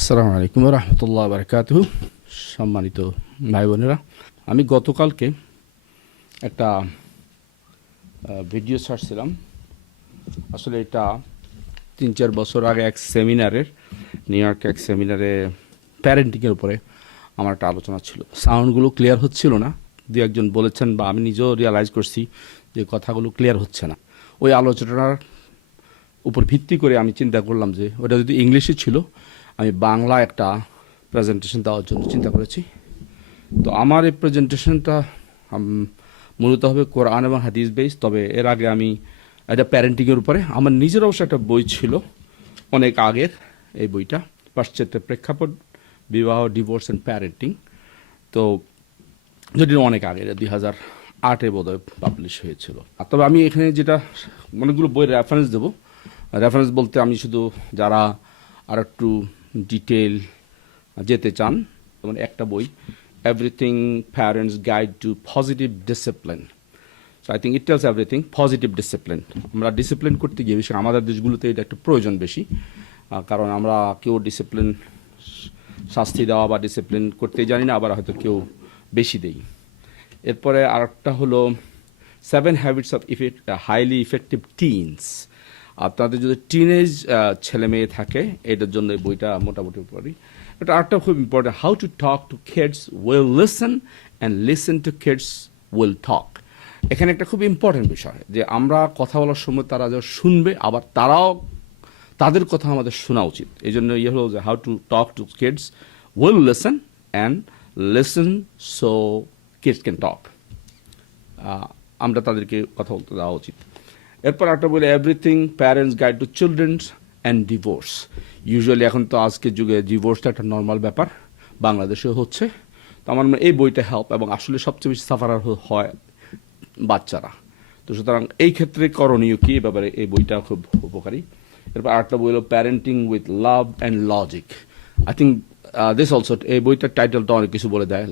আসসালামু আলাইকুম রহমতুল্লাহ বারকাতুহু। সম্মানিত ভাই বোনেরা, আমি গতকালকে একটা ভিডিও ছাড়ছিলাম। আসলে এটা 3-4 বছর আগে এক সেমিনারের, নিউ ইয়র্কে এক সেমিনারে প্যারেন্টিংয়ের উপরে আমার একটা আলোচনা ছিল। সাউন্ডগুলো ক্লিয়ার হচ্ছিল না, দু একজন বলেছেন, বা আমি নিজেও রিয়ালাইজ করছি যে কথাগুলো ক্লিয়ার হচ্ছে না। ওই আলোচনার উপর ভিত্তি করে আমি চিন্তা করলাম যে ওটা যদি ইংলিশে ছিল, আমি বাংলা একটা প্রেজেন্টেশন দেওয়ার জন্য চিন্তা করেছি। তো আমার এই প্রেজেন্টেশনটা মূলত হবে কোরআন এবং হাদিস বেস। তবে এর আগে আমি এটা প্যারেন্টিংয়ের উপরে, আমার নিজের অবশ্য একটা বই ছিল অনেক আগের, এই বইটা পাশ্চাত্য প্রেক্ষাপট, বিবাহ, ডিভোর্স অ্যান্ড প্যারেন্টিং। তো যদি অনেক আগের 2008-এ বোধহয় পাবলিশ হয়েছিল। তবে আমি এখানে যেটা অনেকগুলো বইয়ের রেফারেন্স দেবো। রেফারেন্স বলতে আমি শুধু যারা আর একটু ডিটেল যেতে চান, যেমন একটা বই, everything parents guide two positive discipline. So I think it tells everything positive discipline. আমরা ডিসিপ্লিন করতে গিয়ে, বিশেষ আমাদের দেশগুলোতে এটা একটু প্রয়োজন বেশি, কারণ আমরা কেউ ডিসিপ্লিন শাস্তি দেওয়া বা ডিসিপ্লিন করতেই জানি না, আবার হয়তো কেউ বেশি দেই। এরপরে আরেকটা হলো 7 habits of highly effective teens. আপনাদের যদি টিনেজ ছেলে মেয়ে থাকে, এটার জন্য এই বইটা মোটামুটি পড়ি। এটা আরেকটা খুব important, how to talk to kids will listen and listen to kids will talk. এখানে একটা খুব ইম্পর্টেন্ট বিষয় যে আমরা কথা বলার সময় তারা যা শুনবে, আবার তারাও তাদের কথা আমাদের শোনা উচিত। এই জন্য ইয়ে হলো যে how to talk to kids will listen and listen so kids can talk. আমরা তাদেরকে কথা বলতে দেওয়া উচিত। এরপর একটা বলে everything parents guide to childrens and divorce. Usually এখন তো আজকের যুগে ডিভোর্সটা একটা নর্মাল ব্যাপার, বাংলাদেশেও হচ্ছে। তো আমার মনে হয় এই বইটা হেল্প, এবং আসলে সবচেয়ে বেশি সাফারার হয় বাচ্চারা। তো সুতরাং এই ক্ষেত্রে করণীয় কী, এ ব্যাপারে এই বইটা খুব উপকারী। এরপর আরেকটা বই হলো parenting with love and logic. I think this also, এই বইটার টাইটেলটা অনেক কিছু বলে দেয়।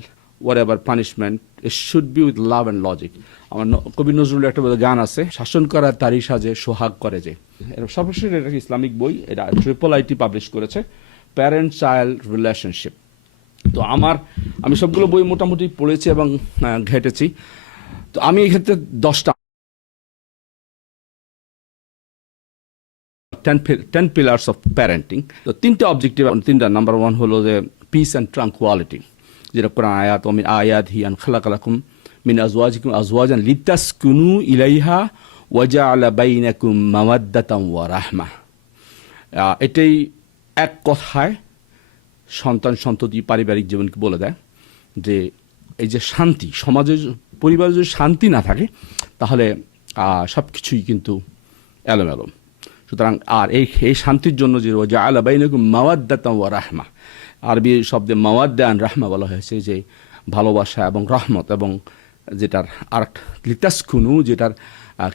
whatever punishment, it should be with love and logic. আমার কবি নজরুলের একটা গান আছে, শাসন করার তারি সাজে সোহাগ করে যে। সর্বশেষ এটা ইসলামিক বই, এটা IIIT পাবলিশ করেছে, প্যারেন্ট চাইল্ড রিলেশনশিপ। তো আমি সবগুলো বই মোটামুটি পড়েছি এবং ঘেটেছি। তো আমি এই ক্ষেত্রে 10টা 10 পিলার্স অফ প্যারেন্টিং। তো 3টা অবজেক্টিভ, 3টা। নাম্বার 1 হলো যে পিস অ্যান্ড ট্রাঙ্কুয়ালিটি, যেটা কোরআন আয়াত, মিন আয়াতিহি আন খালাকালাকুম মিন আজওয়াজিকুম আজওয়াজান লিতাসকুনু ইলাইহা ওয়া জাআলা বাইনাকুম মাওয়াদ্দাতাম ওয়া রাহমা। এটাই এক কথায় সন্তান সন্ততি পারিবারিক জীবনকে বলে দেয় যে এই যে শান্তি, সমাজে পরিবারে যদি শান্তি না থাকে তাহলে সব কিছুই কিন্তু এলোমেলো। সুতরাং আর এই শান্তির জন্য যে ওয়া জাআলা বাইনাকুম মাওয়াদ্দাতাম ওয়া রাহমা, আরবি শব্দে মাওয়াদ্দা আর রাহমা বলা হয়েছে, যে ভালোবাসা এবং রহমত, এবং যেটার আর লিতাসকুনু, যেটার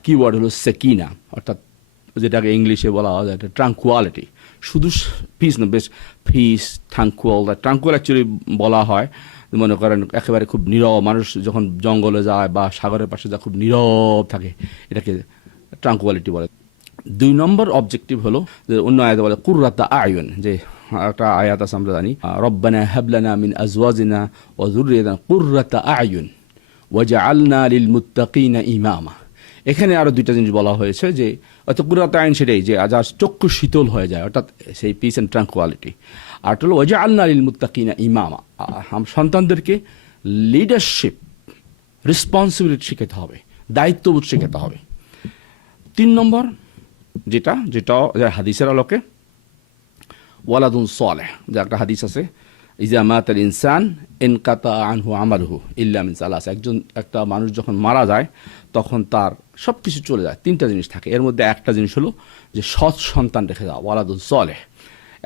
কিওয়ার্ড হলো সেকিনা, অর্থাৎ যেটাকে ইংলিশে বলা হয় এটা ট্রাঙ্কুয়ালিটি। শুধু পিস না, বেশ পিস, ট্রাঙ্কুয়াল। ট্রাঙ্কুয়াল অ্যাকচুয়ালি বলা হয়, মনে করেন একেবারে খুব নীরব, মানুষ যখন জঙ্গলে যায় বা সাগরের পাশে যা খুব নীরব থাকে, এটাকে ট্রাঙ্কুয়ালিটি বলে। 2 নম্বর অবজেক্টিভ হলো যে অন্য আয়াতে বলে কুররাতা আয়ুন, যে একটা আয়াত আছে আমরা জানি, রব্বানা হাবলানা মিন আজওয়াজিনা ওয়া যুররিয়াতিনা কুররাতা আয়ুন ওয়াজআলনা লিল মুত্তাকিনা ইমামা। এখানে আরো 2টা জিনিস বলা হয়েছে, যে অর্থাৎ কুররাতা আয়ুন সেটাই, যে যার চক্ষু শীতল হয়ে যায়, অর্থাৎ সেই পিস অ্যান্ড ট্রাঙ্কুয়ালিটি। আর হলো ওয়াজআলনা লিল মুত্তাকিনা ইমামা, সন্তানদেরকে লিডারশিপ, রেসপন্সিবিলিটি শেখাতে হবে, দায়িত্ববোধ শেখাতে হবে। 3 নম্বর যেটা হাদিসের আলোকে, ওয়ালাদুন সালেহ, যে একটা হাদিস আছে, ইজা মাতাল ইনসান ইনকাতা আনহু আমালহু ইল্লা মিন সালাস। একটা মানুষ যখন মারা যায় তখন তার সব কিছু চলে যায়, 3টা জিনিস থাকে। এর মধ্যে একটা জিনিস হলো যে সৎ সন্তান রেখে যাওয়া, ওয়ালাদুন সালেহ,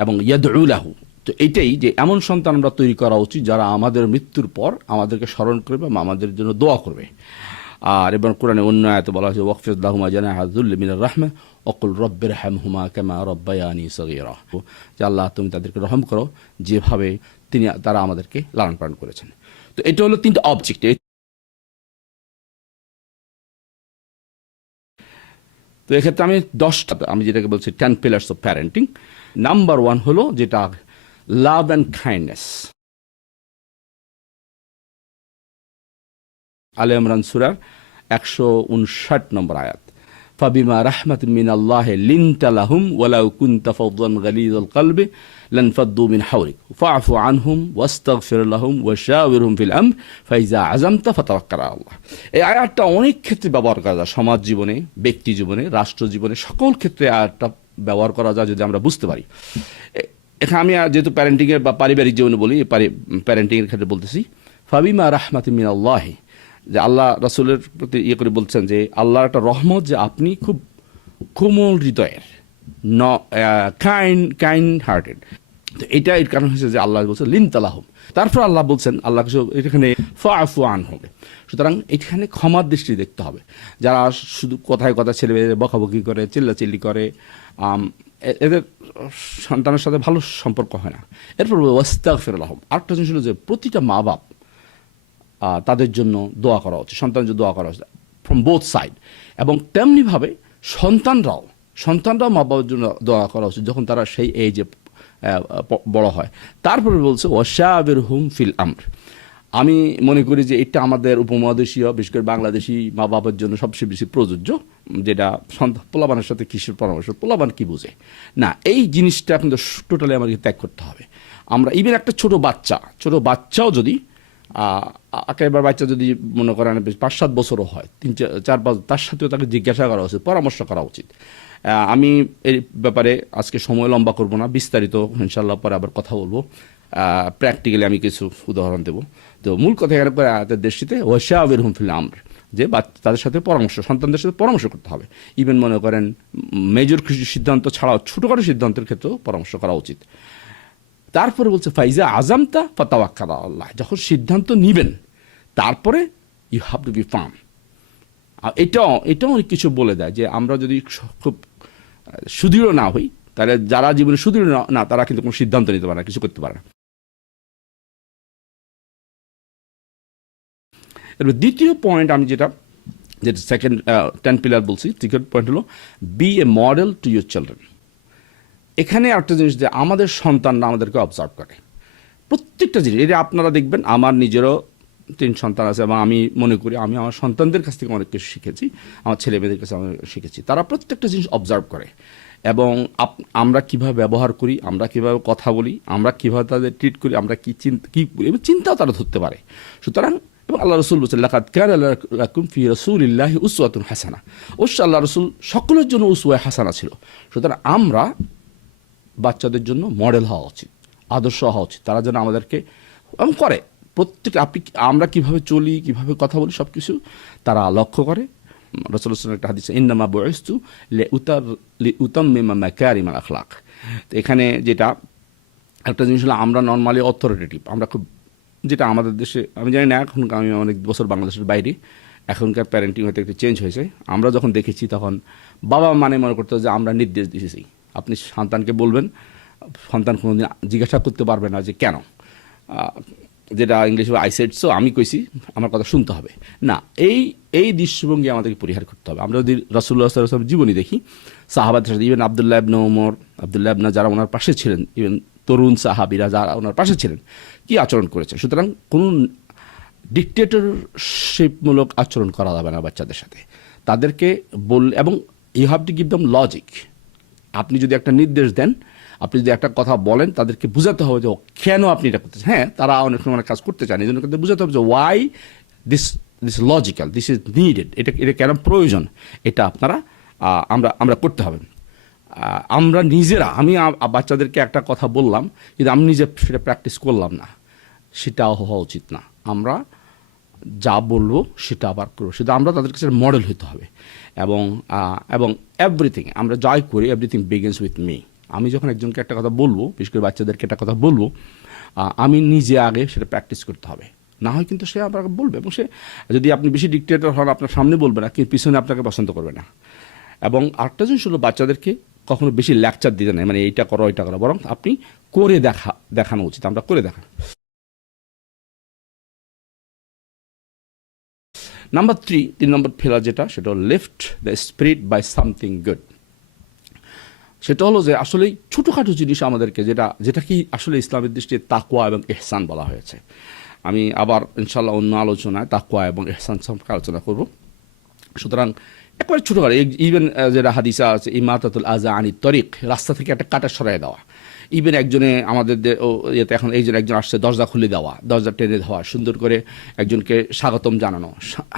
এবং ইয়াদউ লাহু। তো এইটাই যে এমন সন্তান আমরা তৈরি করা উচিত যারা আমাদের মৃত্যুর পর আমাদেরকে স্মরণ করবে বা আমাদের জন্য দোয়া করবে। আর এবার কোরআনে অন্য আয়াতে বলা হয়েছে ওয়াকফিদ লাহুমা জানাহা যুল্লি মিনার রাহমা ওয়াকুল রব্বিরহামহুমা কামা রাব্বায়ানি সগীরা, যে আল্লাহ তুমি তাদেরকে রহম করো যেভাবে তারা আমাদেরকে লালন পালন করেছেন। তো এটা হলো 3টা অবজেক্ট। তো এক্ষেত্রে আমি 10টা, আমি যেটাকে বলছি 10 পিলার্স অফ প্যারেন্টিং। নাম্বার 1 হলো যেটা লাভ অ্যান্ড কাইন্ডনেস। আলে ইমরান সূরার 159 নম্বর আয়াত, ফাবিমা রাহমাতিন মিনাল্লাহি লিনতা লাহুম ওয়ালাউ কুনতা ফাদদান গালিযাল কলবি লানফাদ্দু মিন হাওলিক ফাআফু আনহুম ওয়াস্তাগফির লাহুম ওয়াশাওিরহুম ফিল আমর ফাইজা আযামতা ফাতাওয়াক্কাল আলাল্লাহ। এই আয়াতটা অনেক ক্ষেত্রে ব্যবহার করা যায়, সমাজ জীবনে, ব্যক্তি জীবনে, রাষ্ট্র জীবনে, সকল ক্ষেত্রে আয়াতটা ব্যবহার করা যায় যদি আমরা বুঝতে পারি। এখানে আমি যেহেতু প্যারেন্টিংয়ের বা পারিবারিক জীবনে বলি, প্যারেন্টিংয়ের ক্ষেত্রে বলতেছি, ফাবিমা রাহমাতিন মিনাল্লাহি, যে আল্লাহ রাসূলের প্রতি ইয়ে করে বলছেন যে আল্লাহর একটা রহমত যে আপনি খুব কোমল হৃদয়ের, কাইন্ড হার্টেড। তো এটা এর কারণ হচ্ছে যে আল্লাহ বলছেন লিনতালাহুম, তারপর আল্লাহ বলছেন আল্লাহ এখানে ফাআফু আনহুম। সুতরাং এখানে ক্ষমার দৃষ্টি দেখতে হবে। যারা শুধু কথায় কথা ছেলে বকাবকি করে, চিল্লাচিল্লি করে, এদের সন্তানের সাথে ভালো সম্পর্ক হয় না। এরপর ওয়াস্তাগফির লাহুম, আরেকটা জিনিস হলো যে প্রতিটা মা বাপ তাদের জন্য দোয়া করা উচিত, সন্তানের জন্য দোয়া করা উচিত ফ্রম বোথ সাইড। এবং তেমনিভাবে সন্তানরাও মা বাবার জন্য দোয়া করা উচিত যখন তারা সেই এজে বড় হয়। তারপরে বলছে ওয়াশাবিরহুম ফিল আমর। আমি মনে করি যে এটা আমাদের উপমহাদেশীয়, বিশেষ করে বাংলাদেশি মা বাবার জন্য সবচেয়ে বেশি প্রযোজ্য, যেটা পোলাবানের সাথে কিসের পরামর্শ, পোলাবান কি বোঝে না, এই জিনিসটা কিন্তু টোটালি আমাদেরকে ত্যাগ করতে হবে। আমরা ইভেন একটা ছোট বাচ্চাও যদি একেবারে বাচ্চা যদি মনে করেন 5-7 বছরও হয়, 3-4-5, তার সাথেও তাকে জিজ্ঞাসা করা উচিত, পরামর্শ করা উচিত। আমি এই ব্যাপারে আজকে সময় লম্বা করব না, বিস্তারিত ইনশাল্লাহ পরে আবার কথা বলবো, প্র্যাকটিক্যালি আমি কিছু উদাহরণ দেব। তো মূল কথা এখানে আয়াতের দৃষ্টিতে ওয়াশাবিরহুম ফিল আমর, যে তাদের সাথে সন্তানদের সাথে পরামর্শ করতে হবে। ইভেন মনে করেন মেজর কিছু সিদ্ধান্ত ছাড়াও ছোটোখাটো সিদ্ধান্তের ক্ষেত্রেও পরামর্শ করা উচিত। তারপরে বলছে ফাইজা আযামতা ফাতাওয়াক্কাল আলাল্লাহ, যখন সিদ্ধান্ত নিবেন তারপরে you have to be firm. এটাও অনেক কিছু বলে দেয় যে আমরা যদি খুব সুদৃঢ় না হই, তাহলে যারা জীবনে সুদৃঢ় না তারা কিন্তু কোনো সিদ্ধান্ত নিতে পারে না, কিছু করতে পারে না। এবার দ্বিতীয় পয়েন্ট আমি যেটা সেকেন্ড 10 পিলার বলছি, সেকেন্ড পয়েন্ট হলো be a model to your children. এখানে একটা জিনিস যে আমাদের সন্তানরা আমাদেরকে অবজার্ভ করে প্রত্যেকটা জিনিস। এটা আপনারা দেখবেন, আমার নিজেরও 3 সন্তান আছে এবং আমি মনে করি আমি আমার সন্তানদের কাছ থেকে অনেক কিছু শিখেছি, আমার ছেলে মেয়েদের কাছে আমি শিখেছি। তারা প্রত্যেকটা জিনিস অবজার্ভ করে এবং আমরা কিভাবে ব্যবহার করি, আমরা কিভাবে কথা বলি, আমরা কিভাবে তাদের ট্রিট করি, আমরা কী করি এবং চিন্তাও তারা ধরতে পারে। সুতরাং এবং আল্লাহ রসুল বলছেন লাকাদ কানা লাকুম ফি রাসূলিল্লাহি উসওয়াতুন হাসানাহ, অবশ্যই আল্লাহ রসুল সকলের জন্য উসওয়া হাসানা ছিল। সুতরাং আমরা বাচ্চাদের জন্য মডেল হওয়া উচিত, আদর্শ হওয়া উচিত, তারা যেন আমাদেরকে এবং করে প্রত্যেকটা আমরা কিভাবে চলি, কিভাবে কথা বলি, সব কিছু তারা লক্ষ্য করে। রাসূলুল্লাহ একটা হাদিস, ইন্নামা বুইসতু লিউতাম্মিমা মাকারিমাল আখলাক। তো এখানে যেটা একটা জিনিস হলো আমরা নর্মালি অথরিটেটিভ, আমরা খুব, যেটা আমাদের দেশে আমি জানি না, এখন আমি অনেক বছর বাংলাদেশের বাইরে, এখনকার প্যারেন্টিং হয়তো একটু চেঞ্জ হয়েছে। আমরা যখন দেখেছি তখন বাবা মনে করতো যে আমরা নির্দেশ দিয়েছি, আপনি সন্তানকে বলবেন, সন্তান কোনোদিন জিজ্ঞাসা করতে পারবে না যে কেন, যেটা ইংলিশে আই সেড সো, আমি কইছি, আমার কথা শুনতে হবে না। এই দৃষ্টিভঙ্গি আমাদেরকে পরিহার করতে হবে। আমরা যদি রাসূলুল্লাহ সাল্লাল্লাহু আলাইহি ওয়াসাল্লাম জীবনী দেখি, সাহাবাদের সাথে, ইভেন আব্দুল্লাহ ইবনে ওমর, আব্দুল্লাহ ইবনে যারা ওনার পাশে ছিলেন, ইভেন তরুণ সাহাবীরা যারা ওনার পাশে ছিলেন, কি আচরণ করেছে। সুতরাং কোনো ডিকটেটরশিপমূলক আচরণ করা যাবে না বাচ্চাদের সাথে। তাদেরকে এবং you have to give them logic. আপনি যদি একটা নির্দেশ দেন, আপনি যদি একটা কথা বলেন, তাদেরকে বোঝাতে হবে যে কেন আপনি এটা করতেছেন। হ্যাঁ, তারা অনেক সময় কাজ করতে চান, এই জন্য কিন্তু বোঝাতে হবে যে why this logical, this is needed, এটা কেন প্রয়োজন, এটা আমরা করতে হবে। আমরা নিজেরা, আমি বাচ্চাদেরকে একটা কথা বললাম কিন্তু আমি নিজে সেটা প্র্যাকটিস করলাম না, সেটাও হওয়া উচিত না। আমরা যা বলবো সেটা আবার করবো, সেটা আমরা তাদের কাছে মডেল হতে হবে। এবং এভরিথিং আমরা যাই করি, এভরিথিং বিগিনস উইথ মি। আমি যখন একজনকে একটা কথা বলবো, বিশেষ করে বাচ্চাদেরকে একটা কথা বলবো, আমি নিজে আগে সেটা প্র্যাকটিস করতে হবে, না হয় কিন্তু সে আপনাকে বলবে। এবং সে যদি আপনি বেশি ডিক্টেটর হন, আপনার সামনে বলবে না, কিন্তু পিছনে আপনাকে পছন্দ করবে না। এবং আরেকটা জিনিস হলো, বাচ্চাদেরকে কখনো বেশি লেকচার দিতে নেই, মানে এইটা করো ওইটা করো, বরং আপনি করে দেখানো উচিত, আমরা করে দেখা। নাম্বার 3 নম্বর ফেলা যেটা, সেটা lift the spirit by something good. সেটা হলো যে আসলেই ছোটোখাটো জিনিস আমাদেরকে যেটা কি আসলে ইসলামের দৃষ্টিতে তাকওয়া এবং ইহসান বলা হয়েছে। আমি আবার ইনশাল্লাহ অন্য আলোচনায় তাকওয়া এবং ইহসান সম্পর্কে আলোচনা করব। সুতরাং একবারে ছোটোখাটো ইভেন যেটা হাদিসা আছে ইমাতাতুল আজা আনি তরিক, রাস্তা থেকে একটা কাটা সরাই দেওয়া, ইভেন একজনে আমাদের ইয়েতে এখন একজন আসছে দরজা খুলে দেওয়া, দরজা টেনে দেওয়া, সুন্দর করে একজনকে স্বাগতম জানানো,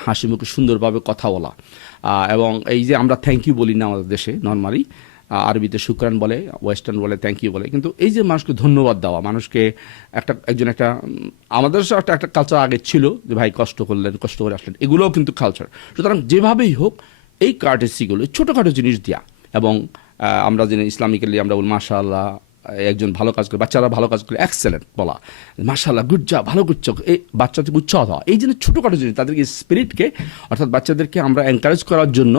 হাসি মুখে সুন্দরভাবে কথা বলা, এবং এই যে আমরা থ্যাংক ইউ বলি না আমাদের দেশে নর্মালি, আরবিতে শুকরান বলে, ওয়েস্টার্ন বলে থ্যাংক ইউ বলে, কিন্তু এই যে মানুষকে ধন্যবাদ দেওয়া, মানুষকে আমাদের একটা কালচার আগে ছিল যে ভাই কষ্ট করলেন, কষ্ট করে আসলেন, এগুলোও কিন্তু কালচার। সুতরাং যেভাবেই হোক এই কার্টেসিগুলো ছোটোখাটো জিনিস দেওয়া, এবং আমরা যিনি ইসলামিক্যালি আমরা বলি মাশাআল্লাহ, একজন ভালো কাজ করে, বাচ্চারা ভালো কাজ করে এক্সেলেন্ট বলা, মাশাআল্লাহ গুড জব, ভালো করছো, এই বাচ্চাদেরকে উৎসাহ দেওয়া, এই জন্য ছোটোখাটো জিনিস তাদেরকে স্পিরিটকে, অর্থাৎ বাচ্চাদেরকে আমরা এনকারেজ করার জন্য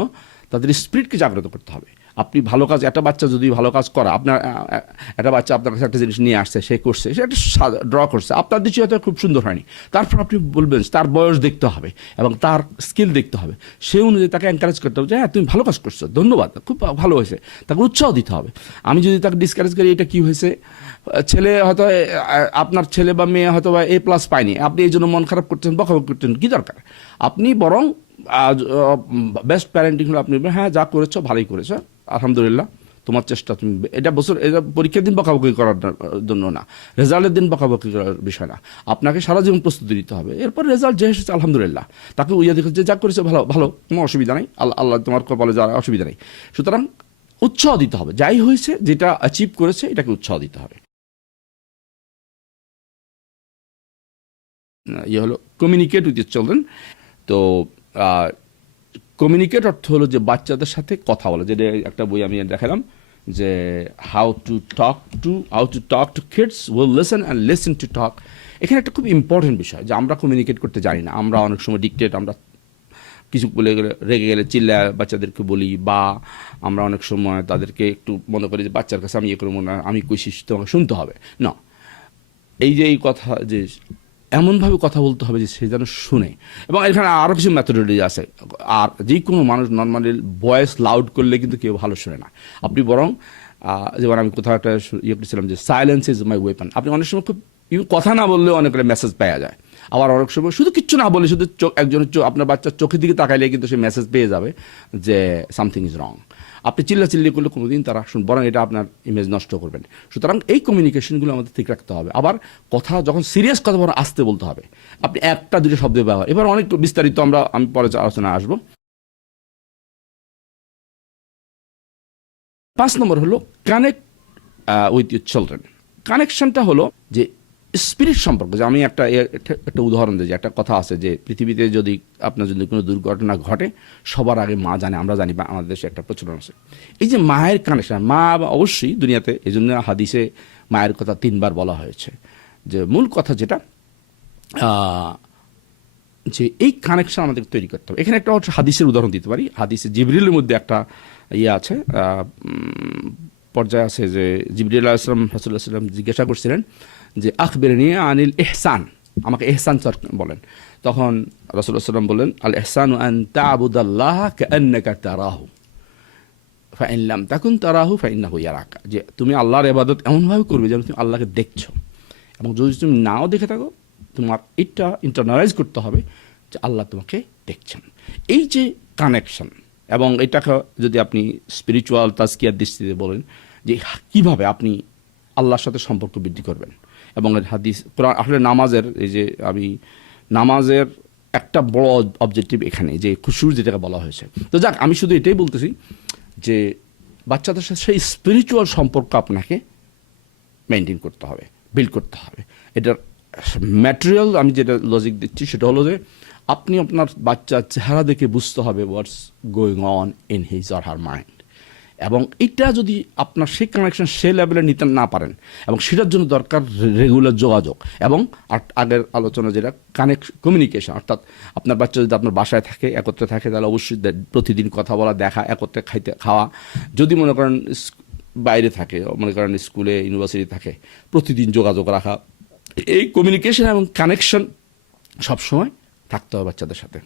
তাদের স্পিরিটকে জাগ্রত করতে হবে। আপনি ভালো কাজ, একটা বাচ্চা যদি ভালো কাজ করা, একটা বাচ্চা আপনার কাছে একটা জিনিস নিয়ে আসছে, সে করছে, সে একটা ড্র করছে, আপনার দৃষ্টি হয়তো খুব সুন্দর হয়নি, তারপর আপনি বলবেন তার বয়স দেখতে হবে এবং তার স্কিল দেখতে হবে, সে অনুযায়ী তাকে এনকারেজ করতে হবে যে হ্যাঁ তুমি ভালো কাজ করছো, ধন্যবাদ, খুব ভালো হয়েছে, তাকে উৎসাহ দিতে হবে। আমি যদি তাকে ডিসকারেজ করি এটা কী হয়েছে, ছেলে হয়তো, আপনার ছেলে বা মেয়ে হয়তো বা A+ পায়নি, আপনি এই জন্য মন খারাপ করছেন, বকাবকি করছেন, কী দরকার? আপনি বরং বেস্ট প্যারেন্টিং হলো আপনি হ্যাঁ যা করেছো ভালোই করেছো, আলহামদুলিল্লাহ, তোমার চেষ্টা, তুমি এটা পরীক্ষার দিন বকাবকি করার জন্য না, রেজাল্টের দিন বকাবকি করার বিষয় না, আপনাকে সারা জীবন প্রস্তুতি নিতে হবে। এরপর রেজাল্ট যে এসেছে আলহামদুলিল্লাহ, তাকে দেখে যে যা করেছে ভালো ভালো, কোনো অসুবিধা নেই, আল্লাহ তোমার কপালে যাওয়ার অসুবিধা নেই। সুতরাং উৎসাহ দিতে হবে, যাই হয়েছে, যেটা অ্যাচিভ করেছে এটাকে উৎসাহ দিতে হবে। ইয়ে হলো কমিউনিকেট উইথ ইউর চিলড্রেন। তো কমিউনিকেট অর্থ হলো যে বাচ্চাদের সাথে কথা বলা, যেটা একটা বই আমি দেখালাম যে how to talk to kids will listen and listen to talk. এখানে একটা খুব ইম্পর্টেন্ট বিষয় যে আমরা কমিউনিকেট করতে জানি না, আমরা অনেক সময় ডিকটেট, আমরা কিছু বলে গেলে রেগে গেলে চিল্লায় বাচ্চাদেরকে বলি, বা আমরা অনেক সময় তাদেরকে একটু মনে করি যে বাচ্চার কাছে আমি ইয়ে করবো না, আমি কইছি তোমাকে শুনতে হবে না, এই যে এই কথা যে এমনভাবে কথা বলতে হবে যে সে যেন শুনে। এবং এখানে আরও কিছু মেথোডলজি আছে। আর যে কোনো মানুষ নর্মালি ভয়েস লাউড করলে কিন্তু কেউ ভালো শুনে না। আপনি বরং যেমন আমি কোথাও একটা ইয়ে করেছিলাম যে সাইলেন্স ইজ মাই ওয়েপন। আপনি অনেক সময় খুব কথা না বললেও অনেক মেসেজ পাওয়া যায়। আবার অনেক সময় শুধু কিচ্ছু না বলে শুধু একজনের আপনার বাচ্চার চোখের দিকে তাকাইলে কিন্তু সে মেসেজ পেয়ে যাবে যে সামথিং ইজ রং। আপনি চিল্লাচিল্লি করলে কোনোদিন তারা বরং এটা আপনার ইমেজ নষ্ট করবেন। সুতরাং এই কমিউনিকেশনগুলো আমাদের ঠিক রাখতে হবে। আবার কথা যখন সিরিয়াস কথা বড় আসতে বলতে হবে, আপনি একটা দুটো শব্দ ব্যবহার। এবার অনেক বিস্তারিত আমি পরে আলোচনা আসবো। 5 নম্বর হলো কানেক্ট উইথ ইউর চিলড্রেন। কানেকশনটা হলো যে স্পিরিট সম্পর্কে, যে আমি একটা উদাহরণ দিই, যে একটা কথা আছে যে পৃথিবীতে যদি আপনার যদি কোনো দুর্ঘটনা ঘটে সবার আগে মা জানে, আমরা জানি, বা আমাদের দেশে একটা প্রচলন আছে। এই যে মায়ের কানেকশন, মা অবশ্যই দুনিয়াতে, এই জন্য হাদিসে মায়ের কথা 3 বার বলা হয়েছে। যে মূল কথা যেটা যে এই কানেকশন আমাদের তৈরি করতে হবে। এখানে একটা হাদিসের উদাহরণ দিতে পারি। হাদিসে জিবরিলের মধ্যে একটা আছে, পর্যায়ে আছে যে জিবরিল আলাইহিস সালাম রাসূলুল্লাহ সাল্লাল্লাহু আলাইহি ওয়াসাল্লাম জিজ্ঞাসা করছিলেন যে আখবিরনি আনিল ইহসান, আমাকে ইহসান বলেন। তখন রাসূলুল্লাহ সাল্লাল্লাহু আলাইহি ওয়াসাল্লাম বলেন আল ইহসানু আন তা'বুদাল্লাহা কাআন্নাকা তারাহু ফাইন লাম তাকুন তারাহু ফাইন্নাহু ইয়ারাকা। যে তুমি আল্লাহর ইবাদত এমনভাবে করবে যেন তুমি আল্লাহকে দেখছো, এবং যদি তুমি নাও দেখে থাকো তোমার এটা ইন্টারনালাইজ করতে হবে যে আল্লাহ তোমাকে দেখছেন। এই যে কানেকশন, এবং এটাকে যদি আপনি স্পিরিচুয়াল তাজকিয়ার দৃষ্টিতে বলেন যে কীভাবে আপনি আল্লাহর সাথে সম্পর্ক বৃদ্ধি করবেন। এবং হাদিস কোরআন আসলে নামাজের, এই যে নামাজের একটা বড় অবজেক্টিভ এখানে যে খুশুর যেটাকে বলা হয়েছে। তো যাক, আমি শুধু এটাই বলতেছি যে বাচ্চাদের সাথে সেই স্পিরিচুয়াল সম্পর্ক আপনাকে মেনটেন করতে হবে, বিল্ড করতে হবে। এটার ম্যাটেরিয়াল আমি যেটা লজিক দিচ্ছি সেটা হলো যে আপনি আপনার বাচ্চার চেহারা দেখে বুঝতে হবে what's going on in his or her mind. এবং এটা যদি আপনার সেই কানেকশন সে লেভেলে নিতে না পারেন, এবং সেটার জন্য দরকার রেগুলার যোগাযোগ। এবং আগের আলোচনা যেটা কমিউনিকেশন, অর্থাৎ আপনার বাচ্চা যদি আপনার বাসায় থাকে, একত্রে থাকে, তাহলে অবশ্যই প্রতিদিন কথা বলা, দেখা, একত্রে খাওয়া। যদি মনে করেন বাইরে থাকে, মনে করেন স্কুলে ইউনিভার্সিটি থাকে, প্রতিদিন যোগাযোগ রাখা। এই কমিউনিকেশন এবং কানেকশন সবসময় থাকতে হবে বাচ্চাদের সাথে।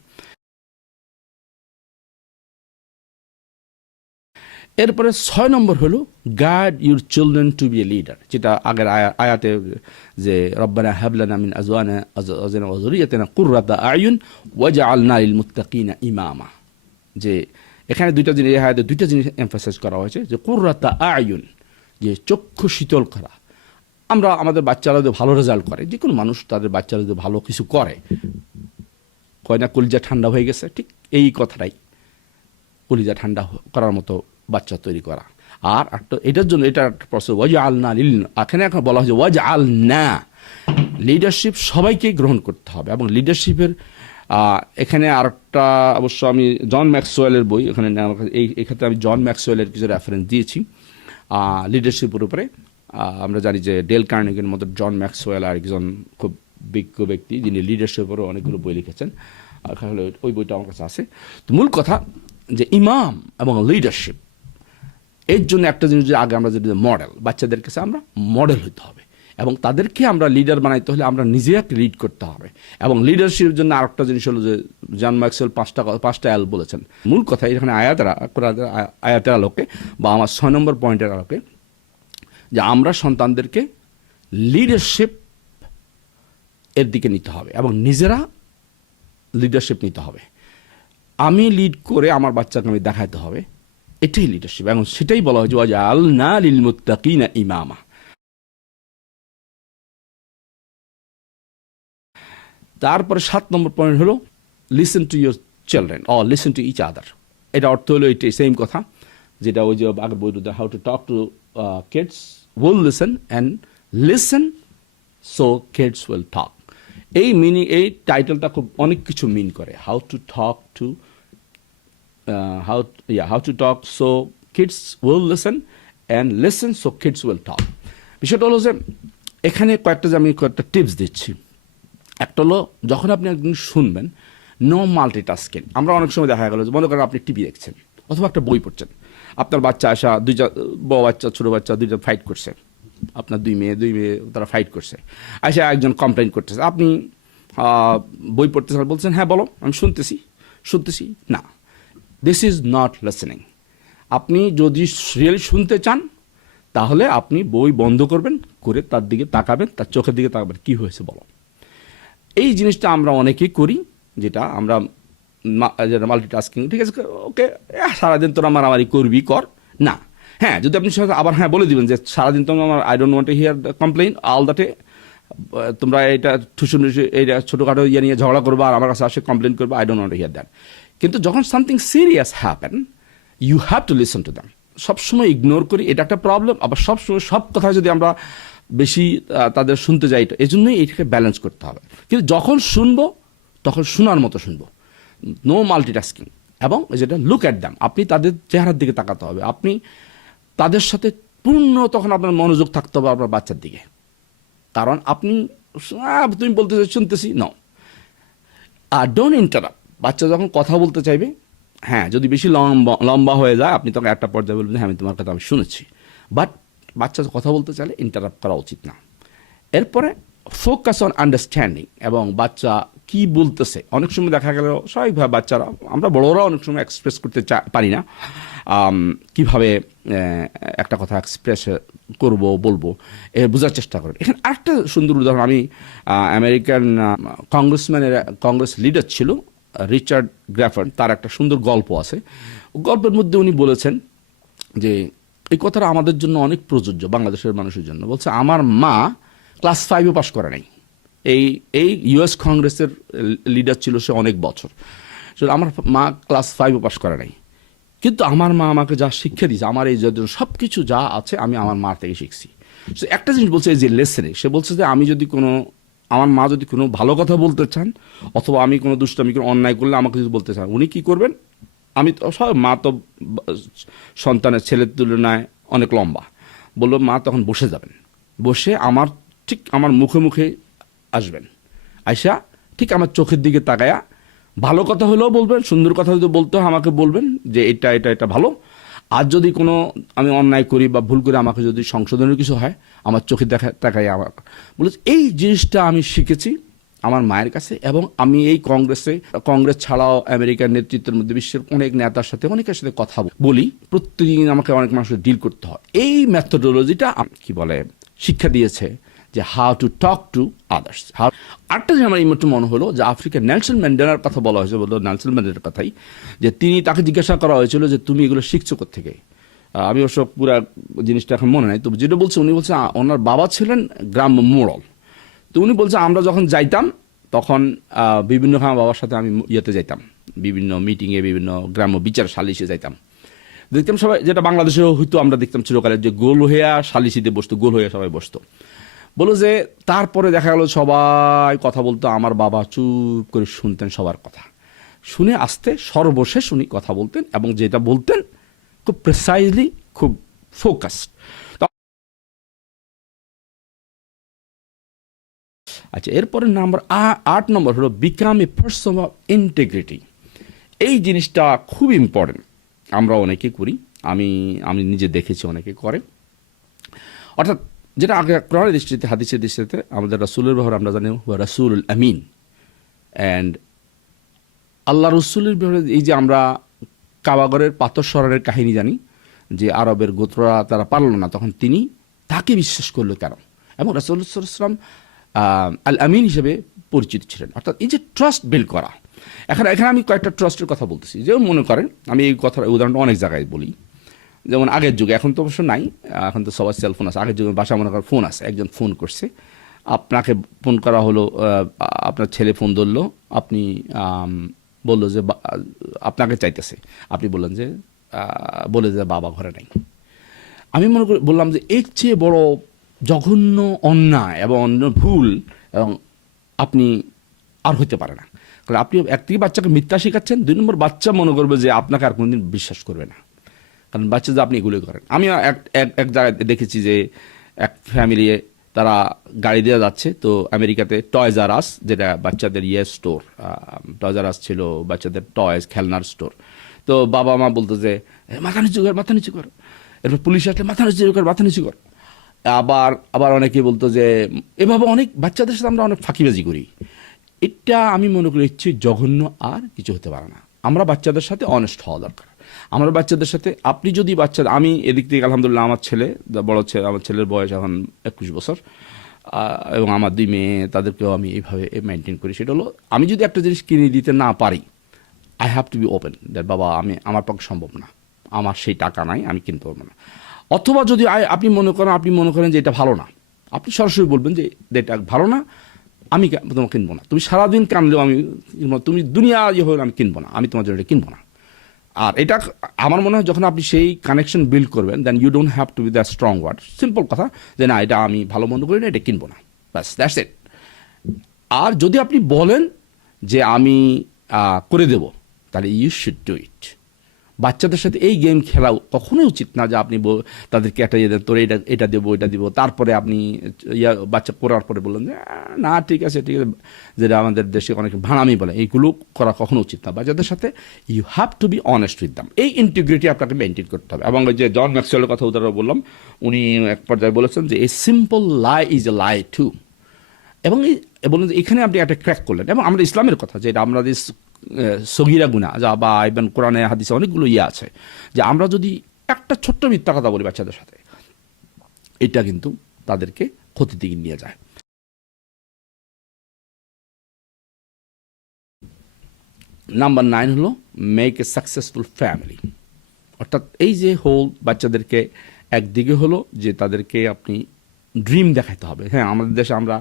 এরপরে 6 নম্বর হলো guide your children to be a leader, যেটা আগের আয়াতে যে রব্বানা হাবলানা মিন আজওয়ানা ওয়া যুররিয়াতিনা কুররাতা আয়ুন ওয়াজআলনা লিল মুত্তাকিনা ইমামা। যে এখানে দুইটা জিনিস, এই আয়াতে দুইটা জিনিস এমফাসাইজ করা হয়েছে, যে কুররাতা আয়ুন, যে চক্ষু শীতল করা। আমরা আমাদের বাচ্চারা যদি ভালো রেজাল্ট করে, যে কোনো মানুষ তাদের বাচ্চারা যদি ভালো কিছু করে, কয় না কলিজা ঠান্ডা হয়ে গেছে, ঠিক এই কথাটাই, কলিজা ঠান্ডা করার মতো বাচ্চা তৈরি করা। আর একটা এটার জন্য এটা একটা প্রসেস, ওয়াজ আলনা লিল, এখানে এখন বলা হয়েছে ওয়াজ আলনা, লিডারশিপ সবাইকে গ্রহণ করতে হবে। এবং লিডারশিপের এখানে আরেকটা, অবশ্য আমি জন ম্যাক্সওয়েলের বই এখানে, এই ক্ষেত্রে আমি জন ম্যাক্সওয়েলের কিছু রেফারেন্স দিয়েছি লিডারশিপের উপরে। আমরা জানি যে ডেল কার্নেগির মতো জন ম্যাক্সওয়েল আর একজন খুব বিজ্ঞ ব্যক্তি, যিনি লিডারশিপের উপরে অনেকগুলো বই লিখেছেন, ওই বইটা আমার কাছে আছে। তো মূল কথা যে ইমাম এবং লিডারশিপ, এর জন্য একটা জিনিস যে আগে আমরা যদি মডেল, বাচ্চাদের কাছে আমরা মডেল হতে হবে এবং তাদেরকে আমরা লিডার বানাইতে হলে আমরা নিজেকে লিড করতে হবে। এবং লিডারশিপের জন্য আরেকটা জিনিস হলো যে জন ম্যাক্সওয়েল 5টা এল বলেছেন। মূল কথা এখানে আয়াতের আলোকে বা আমার 6 নম্বর পয়েন্টের আলোকে, যে আমরা সন্তানদেরকে লিডারশিপ এর দিকে নিতে হবে এবং নিজেরা লিডারশিপ নিতে হবে। আমি লিড করে আমার বাচ্চাকে আমি দেখাতে হবে, এটাই লিডারশিপ। এবং সেটাই বলা হয় যে ওয়াজআলনা লিল মুত্তাকিনা ইমামা। তারপরে 7 নম্বর পয়েন্ট হলো listen to your children or listen to each other. এটা অর্থ হলো এটাই, সেম কথা যেটা ওই যে আগের বইটা, how to talk to kids will listen and listen so kids will talk. এই মিনিং, এই টাইটেলটা খুব অনেক কিছু মিন করে। How to talk to how to talk so kids will listen and listen so kids will talk. বিষয়টা হলো যে এখানে আমি কয়েকটা টিপস দিচ্ছি। একটা হলো, যখন আপনি একদিন শুনবেন, নো মাল্টিটাস্কিং। আমরা অনেক সময় দেখা গেল যে মনে করেন আপনি টিভি দেখছেন অথবা একটা বই পড়ছেন, আপনার বাচ্চা আসা, দুইটা বড় বাচ্চা ছোটো বাচ্চা দুইটা ফাইট করছে, আপনার দুই মেয়ে তারা ফাইট করছে, আসা একজন কমপ্লেন করতেছে, আপনি বই পড়তেছেন, বলছেন হ্যাঁ বলো আমি শুনতেছি না, দিস ইজ নট লিসেনিং। আপনি যদি রিয়েলি শুনতে চান তাহলে আপনি বই বন্ধ করবেন, করে তার দিকে তাকাবেন, তার চোখের দিকে তাকাবেন, কি হয়েছে বলো। এই জিনিসটা আমরা অনেকেই করি, যেটা আমরা মাল্টিটাস্কিং, ঠিক আছে ওকে সারাদিন তোরা মারামারি করবি কর না। হ্যাঁ, যদি আপনি আবার হ্যাঁ বলে দিবেন যে সারাদিন তো আমার I don't want to here the complain all the day, তোমরা এটা এইটা ছোটোখাটো ইয়ে নিয়ে ঝগড়া করবো আর আমার কাছে আসে কমপ্লেন করবো, I don't want to hear that. কিন্তু যখন something serious happen, you have to listen to them. সবসময় ইগনোর করি, এটা একটা প্রবলেম। আবার সবসময় সব কথা যদি আমরা বেশি তাদের শুনতে যাই, এই জন্যই এইটাকে ব্যালেন্স করতে হবে। কিন্তু যখন শুনবো তখন শোনার মতো শুনবো, নো মাল্টিটাস্কিং। এবং যেটা লুক অ্যাট দ্যাম, আপনি তাদের চেহারার দিকে তাকাতে হবে, আপনি তাদের সাথে পূর্ণ তখন আপনার মনোযোগ থাকতে হবে আপনার বাচ্চার দিকে। কারণ আপনি তুমি বলতে শুনতেছি ন, আর ডোন্ট ইন্টারাপ্ট। বাচ্চা যখন কথা বলতে চাইবে, হ্যাঁ যদি বেশি লম্বা হয়ে যায়, আপনি তখন একটা পর্যায়ে বলবেন হ্যাঁ আমি তোমার কথা আমি শুনেছি, বাট বাচ্চা কথা বলতে চাইলে ইন্টারাপ্ট করা উচিত না। এরপরে ফোকাস অন আন্ডারস্ট্যান্ডিং, এবং বাচ্চা কি বলতেছে। অনেক সময় দেখা গেল স্বাভাবিকভাবে বাচ্চারা, আমরা বড়রা অনেক সময় এক্সপ্রেস করতে পারি না, কিভাবে একটা কথা এক্সপ্রেস বলবো বোঝার চেষ্টা করেন। এখানে আরেকটা সুন্দর উদাহরণ, আমি আমেরিকান কংগ্রেস লিডার ছিল রিচার্ড গ্রাফার্ড, তার একটা সুন্দর গল্প আছে। গল্পের মধ্যে উনি বলেছেন যে এই কথাটা আমাদের জন্য অনেক প্রযোজ্য, বাংলাদেশের মানুষের জন্য। বলছে আমার মা ক্লাস 5-ও পাস করে নাই। এই ইউএস কংগ্রেসের লিডার ছিল সে অনেক বছর। আমার মা ক্লাস 5-ও পাস করে নাই, কিন্তু আমার মা আমাকে যা শিক্ষা দিয়েছে, আমার এই সব কিছু যা আছে আমি আমার মা থেকে শিখছি। একটা জিনিস বলছে যে লেসনে, সে বলছে যে আমার মা যদি কোনো ভালো কথা বলতে চান অথবা আমি কোনো দুষ্টামি কোনো অন্যায় করলে আমাকে যদি বলতে চান, উনি কি করবেন, আমি তো মা তো সন্তানের ছেলের তুলনায় অনেক লম্বা, বললো মা তখন বসে যাবেন, বসে ঠিক আমার মুখে আসবেন, আইসা ঠিক আমার চোখের দিকে তাকায়া ভালো কথা হলেও বলবেন, সুন্দর কথা যদি বলতে হয় আমাকে বলবেন যে এটা ভালো। আর যদি কোনো আমি অন্যায় করি বা ভুল করে আমাকে যদি সংশোধনের কিছু হয়, আমার চোখে তাকাই আমার বলে। এই জিনিসটা আমি শিখেছি আমার মায়ের কাছে, এবং আমি এই কংগ্রেস ছাড়াও আমেরিকার নেতৃত্বের মধ্যে বিশ্বের অনেক নেতার সাথে, অনেকের সাথে কথা বলি, প্রতিদিন আমাকে অনেক মানুষের ডিল করতে হয়। এই মেথোডোলজিটা কি বলে শিক্ষা দিয়েছে যে how to talk to others. আরেকটা যে আমার এই মুহূর্তে মনে হলো যে আফ্রিকার নেলসন ম্যান্ডেলার কথা বলা হয়েছে, বলতো নেলসন ম্যান্ডেলার কথাই, যে তাকে জিজ্ঞাসা করা হয়েছিল যে তুমি এগুলো শিখছো কোত্থেকে। আমি অবশ্য পুরা জিনিসটা এখন মনে নাই, তো যেটা বলছে উনি বলছে ওনার বাবা ছিলেন গ্রাম্য মোড়ল। তো উনি বলছে আমরা যখন যাইতাম তখন বিভিন্ন আমার বাবার সাথে আমি ইয়েতে যাইতাম, বিভিন্ন মিটিংয়ে, বিভিন্ন গ্রাম্য বিচার সালিশে যাইতাম, দেখতাম সবাই, যেটা বাংলাদেশেও হয়তো আমরা দেখতাম চিরকালের, যে গোল হইয়া সালিশিতে বসতো, গোল হইয়া সবাই বসতো। বলো যে তারপরে দেখা গেল সবাই কথা বলতো, আমার বাবা চুপ করে শুনতেন সবার কথা, শুনে আসতে সর্বশেষ উনি কথা বলতেন, এবং যেটা বলতেন খুব প্রেসাইজলি, খুব ফোকাসড। আচ্ছা, এরপরে নাম্বার 8 নম্বর হলো become a person of integrity. এই জিনিসটা খুব ইম্পর্টেন্ট, আমরা অনেকে করি, আমি নিজে দেখেছি অনেকে করে। অর্থাৎ যেটা আগে কোরআনের দৃষ্টিতে, হাদিসের দৃষ্টিতে আমাদের রাসূলের ব্যাপারে আমরা জানি রাসূলুল আমিন, অ্যান্ড আল্লাহ রসুলের ব্যাপারে এই যে আমরা কাবাগরের পাথর সরানোর কাহিনী জানি, যে আরবের গোত্ররা তারা পারল না, তখন তিনি তাকে বিশ্বাস করলো কেন, এবং রাসূলুল্লাহ সাল্লাল্লাহু আলাইহি ওয়াসাল্লাম আল আমিন হিসেবে পরিচিত ছিলেন। অর্থাৎ এই যে ট্রাস্ট বিল্ড করা। এখানে আমি কয়েকটা ট্রাস্টের কথা বলতেছি। যেমন মনে করেন, আমি এই কথার উদাহরণটা অনেক জায়গায় বলি, যেমন আগের যুগে, এখন তো অবশ্য নাই, এখন তো সবার সেলফোন আছে, আগের যুগে বাসা মনে করেন ফোন আছে, একজন ফোন করছে, আপনাকে ফোন করা হলো, আপনার ছেলে ফোন ধরলো, আপনি বললো যে আপনাকে চাইতেছে, আপনি বললেন যে বলে যে বাবা ঘরে নাই। আমি মনে করি বললাম যে এর চেয়ে বড় জঘন্য অন্যায় এবং ভুল এবং আপনি আর হইতে পারে না। কারণ আপনি একদিকে বাচ্চাকে মিথ্যা শেখাচ্ছেন, 2 নম্বর বাচ্চা মনে করবে যে আপনাকে আর কোনোদিন বিশ্বাস করবে না, কারণ বাচ্চা যে আপনি এগুলোই করেন। আমি এক জায়গায় দেখেছি যে এক ফ্যামিলি, তারা গাড়ি দিয়ে যাচ্ছে, তো আমেরিকাতে টয়জ আর আস, যেটা বাচ্চাদের স্টোর, টয়জ আর আস ছিল বাচ্চাদের টয়জ খেলনার স্টোর। তো বাবা মা বলতো যে মাথা নিচু কর, মাথা নিচু কর, এরপর পুলিশ আসলে মাথা নিচু কর, মাথা নিচু কর। আবার অনেকে বলতো যে এভাবে অনেক বাচ্চাদের সাথে আমরা অনেক ফাঁকিবাজি করি। এটা আমি মনে করি ইচ্ছে জঘন্য আর কিছু হতে পারে না। আমরা বাচ্চাদের সাথে অনেস্ট হওয়া দরকার। আমার বাচ্চাদের সাথে আপনি যদি আমি এদিক থেকে আলহামদুলিল্লাহ, আমার ছেলে, বড় ছেলে, আমার ছেলের বয়স এখন 21 বছর, এবং আমার 2 মেয়ে, তাদেরকেও আমি এইভাবে মেনটেন করি। সেটা হলো, আমি যদি একটা জিনিস কিনে দিতে না পারি, I have to be open that বাবা, আমার পক্ষে সম্ভব না, আমার সেই টাকা নাই, আমি কিনতে পারবো না। অথবা যদি আপনি মনে করেন যে এটা ভালো না, আপনি সরাসরি বলবেন যে এটা ভালো না, আমি তোমাকে কিনবো না। তুমি সারাদিন কানলেও তুমি দুনিয়া হলে আমি কিনবো না, আমি তোমার জন্য এটা কিনবো না। আর এটা আমার মনে হয় যখন আপনি সেই কানেকশন বিল্ড করবেন, then you don't have to be the strong word, simple কথা যে না, এটা আমি ভালো মন্দ করি না, এটা কিনবো না, ব্যাস, দ্যাটস ইট। আর যদি আপনি বলেন যে আমি করে দেব, তাহলে ইউ শুড ডু ইট। বাচ্চাদের সাথে এই গেম খেলাও কখনোই উচিত না যে আপনি তাদেরকে একটা দেন, তোর এটা দেবো, এটা দিব, তারপরে আপনি বাচ্চা করার পরে বললেন যে না ঠিক আছে, যেটা আমাদের দেশে অনেক ভাড়ামি বলে, এইগুলো করা কখনো উচিত না। বাচ্চাদের সাথে you have to be honest with them, এই ইন্টিগ্রিটি আপনাকে মেনটেন করতে হবে। এবং ওই যে জন ম্যাক্সওয়েলের কথা উদাহরণ বললাম, উনি এক পর্যায়ে বলেছেন যে a simple lie is a lie two, এবং বললেন যে এখানে আপনি একটা ক্র্যাক করলেন। এবং আমরা ইসলামের কথা, যেটা আমাদের সগীরা গুনাহ, বা ইভেন কোরআনে হাদিসে অনেকগুলো আছে, যে আমরা যদি একটা ছোট্ট মিথ্যা কথা বলি বাচ্চাদের সাথে, এটা কিন্তু তাদেরকে ক্ষতির দিকে নিয়ে যায়। নাম্বার 9 হলো মেক এ সাকসেসফুল ফ্যামিলি। অর্থাৎ এই যে বাচ্চাদেরকে একদিকে হলো যে তাদেরকে আপনি ড্রিম দেখাতে হবে। হ্যাঁ, আমাদের দেশে আমরা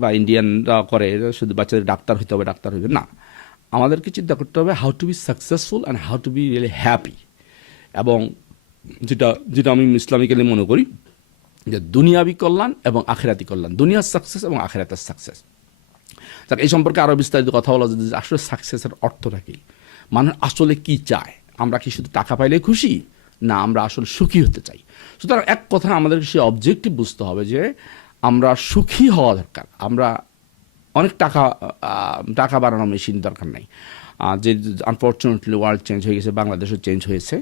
বা ইন্ডিয়ানরা করে শুধু বাচ্চাদের ডাক্তার হইতে হবে, ডাক্তার হইবে না, আমাদেরকে চিন্তা করতে হবে how to be successful and how to be really happy. এবং যেটা আমি ইসলামিক্যালি মনে করি যে দুনিয়াবি কল্যাণ এবং আখিরাতি কল্যাণ, দুনিয়ার সাকসেস এবং আখিরাতের সাকসেস। তার এই সম্পর্কে আরও বিস্তারিত কথা বলা যায় যে আসলে সাকসেসের অর্থটা কী, মানুষ আসলে কি চায়, আমরা কি শুধু টাকা পাইলে খুশি, না আমরা আসলে সুখী হতে চাই। সুতরাং এক কথা আমাদেরকে সেই অবজেক্টিভ বুঝতে হবে যে আমরা সুখী হওয়া দরকার। আমরা অনেক টাকা বাড়ানো মেশিন দরকার নাই, যে আনফর্চুনেটলি ওয়ার্ল্ড চেঞ্জ হয়ে গেছে, বাংলাদেশও চেঞ্জ হয়েছে।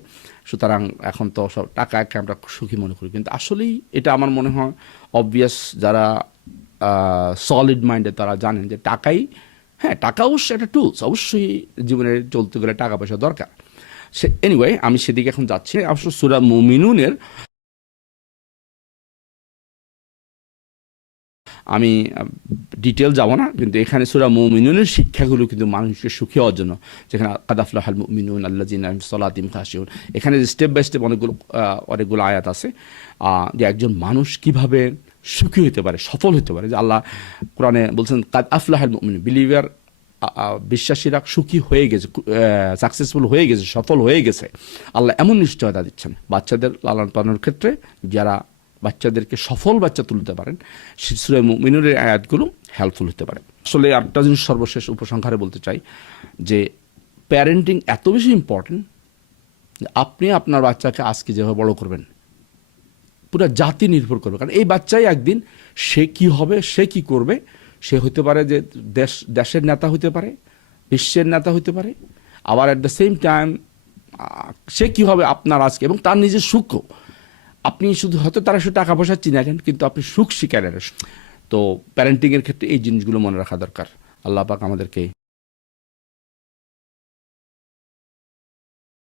সুতরাং এখন তো সব টাকাকে আমরা সুখী মনে করি, কিন্তু আসলেই এটা আমার মনে হয় অবভিয়াস, যারা সলিড মাইন্ডে তারা জানেন যে টাকাই, হ্যাঁ টাকা অবশ্যই একটা টুলস, অবশ্যই জীবনে চলতে গেলে টাকা পয়সা দরকার। সে এনিওয়ে আমি সেদিকে এখন যাচ্ছি। অবশ্য সূরা মুমিনুনের আমি ডিটেল যাব না, কিন্তু এখানে সূরা মুমিনুনের শিক্ষাগুলো কিন্তু মানুষকে সুখী হওয়ার জন্য, যেখানে কাদ আফলাহাল মুমিনুন আল্লাযিনা ফি সালাতিহিম খাশিউন, এখানে স্টেপ বাই স্টেপ অনেকগুলো আয়াত আছে যে একজন মানুষ কিভাবে সুখী হতে পারে, সফল হতে পারে। যে আল্লাহ কোরআনে বলছেন কাদ আফলাহাল মুমিনুন, বিলিভার বিশ্বাসীরা সুখী হয়ে গেছে, সাকসেসফুল হয়ে গেছে, সফল হয়ে গেছে। আল্লাহ এমন নিশ্চয়তা দিচ্ছেন বাচ্চাদের লালন পালনের ক্ষেত্রে, যারা বাচ্চাদেরকে সফল বাচ্চা তুলতে পারেন, সূরা মুমিনুনের আয়াতগুলো হেল্পফুল হতে পারে। আসলে একটা জিনিস সর্বশেষ উপসংহারে বলতে চাই যে প্যারেন্টিং এত বেশি ইম্পর্টেন্ট, আপনি আপনার বাচ্চাকে আজকে যেভাবে বড় করবেন পুরো জাতি নির্ভর করবে। কারণ এই বাচ্চাই একদিন সে কি হবে, সে কি করবে, সে হতে পারে যে দেশের নেতা হতে পারে, বিশ্বের নেতা হতে পারে, আবার অ্যাট দ্য সেম টাইম সে কি হবে আপনার আজকে, এবং তার নিজের সুখও। আপনি শুধু হয়তো তারা শুধু টাকা পয়সা চিনালেন, কিন্তু আপনি সুখ শিকারেন। তো প্যারেন্টিংয়ের ক্ষেত্রে এই জিনিসগুলো মনে রাখা দরকার। আল্লাহ পাক আমাদেরকে